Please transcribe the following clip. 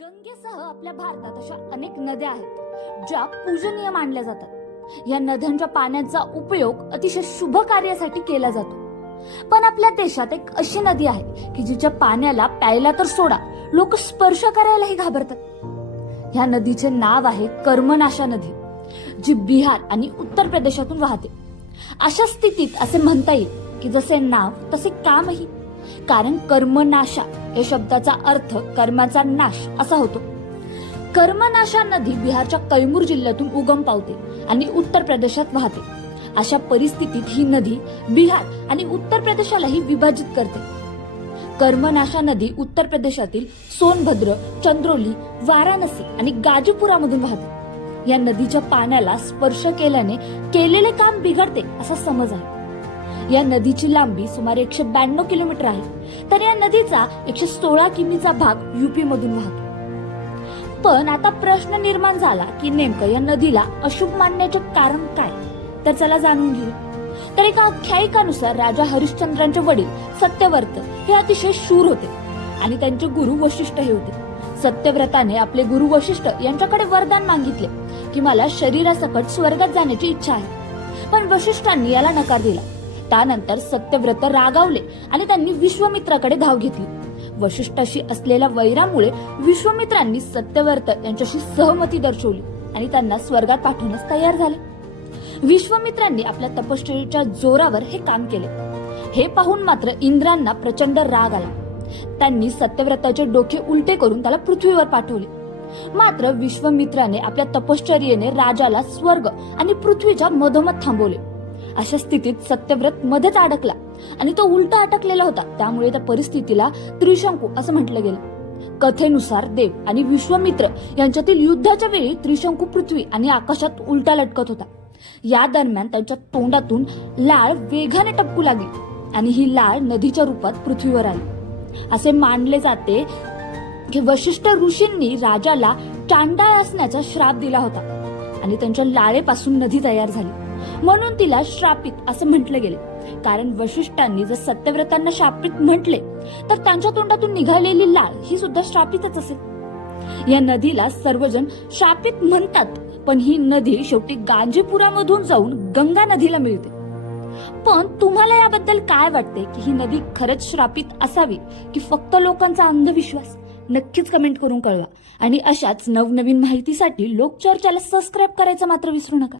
गंगेसह आपल्या भारतात अशा अनेक नद्या आहेत ज्या पूजनीय मानल्या जातात. या नद्यांच्या पाण्याचा उपयोग अतिशय शुभ कार्यासाठी केला जातो. पण आपल्या देशात एक अशी नदी आहे की जिच्या पाण्याला प्यायला तर सोडा लोक स्पर्श करायलाही घाबरतात. ह्या नदीचे नाव आहे कर्मनाशा नदी जी बिहार आणि उत्तर प्रदेशातून वाहते. अशा स्थितीत असे म्हणता येईल की जसे नाव तसे कामही. कारण कर्मनाशा या शब्दाचा अर्थ कर्माचा नाश असा होतो. कर्मनाशा नदी बिहारच्या कैमूर जिल्ह्यातून उगम पावते आणि उत्तर प्रदेशात वाहते. अशा परिस्थितीत ही नदी बिहार आणि उत्तर प्रदेशालाही विभाजित करते. कर्मनाशा नदी उत्तर प्रदेशातील सोनभद्र चंद्रोली वाराणसी आणि गाजीपुरामधून वाहते. या नदीच्या पाण्याला स्पर्श केल्याने केलेले काम बिघडते असा समज आहे. या नदीची लांबी सुमारे एकशे ब्याण्णव किलोमीटर आहे. तर या नदीचा एकशे सोळा किमीचा भाग युपी मधून वाहतो. पण आता प्रश्न निर्माण झाला की नेमकं या नदीला अशुभ मानण्याचे कारण काय? तर चला जाणून घेऊ. तर एका आख्यायिकानुसार राजा हरिश्चंद्रांचे वडील सत्यवर्त हे अतिशय शूर होते आणि त्यांचे गुरु वशिष्ठ हे होते. सत्यव्रताने आपले गुरु वशिष्ठ यांच्याकडे वरदान मागितले की मला शरीरासकट स्वर्गात जाण्याची इच्छा आहे. पण वशिष्ठांनी याला नकार दिला. त्यानंतर सत्यव्रत रागावले आणि त्यांनी विश्वामित्राकडे धाव घेतली. वशिष्ठाशी असलेल्या वैरामुळे विश्वामित्रांनी सत्यव्रत यांच्याशी सहमती दर्शवली आणि त्यांना स्वर्गात पाठवण्यास तयार झाले. विश्वामित्रांनी आपल्या तपश्चर्याच्या जोरावर हे काम केले. हे पाहून मात्र इंद्रांना प्रचंड राग आला. त्यांनी सत्यव्रताचे डोके उलटे करून त्याला पृथ्वीवर पाठवले. मात्र विश्वमित्राने आपल्या तपश्चर्येने राजाला स्वर्ग आणि पृथ्वीच्या मधोमध थांबवले. अशा स्थितीत सत्यव्रत मध्येच अडकला आणि तो उलटा अटकलेला होता. त्यामुळे त्या परिस्थितीला त्रिशंकू असं म्हटलं गेलं. कथेनुसार देव आणि विश्वामित्र यांच्यातील युद्धाच्या वेळी त्रिशंकू पृथ्वी आणि आकाशात उलटा लटकत होता. या दरम्यान त्यांच्या तोंडातून लाळ वेगाने टपकू लागली आणि ही लाळ नदीच्या रूपात पृथ्वीवर आली. असे मानले जाते की वशिष्ठ ऋषींनी राजाला चांडाळ असण्याचा श्राप दिला होता आणि त्यांच्या लाळेपासून नदी तयार झाली. म्हणून तिला श्रापित असं म्हटलं गेले. कारण वशिष्ठांनी जर सत्यव्रतांना श्रापित म्हटले तर त्यांच्या तोंडातून निघालेली लाळ ही सुद्धा श्रापितच असेल. या नदीला सर्वजण श्रापित म्हणतात पण ही नदी शेवटी गांजीपुरामधून जाऊन गंगा नदीला मिळते. पण तुम्हाला याबद्दल काय वाटते की ही नदी खरंच श्रापित असावी की फक्त लोकांचा अंधविश्वास? नक्कीच कमेंट करून कळवा. आणि अशाच नवनवीन माहितीसाठी लोकचर्चाला सबस्क्राईब करायचं मात्र विसरू नका.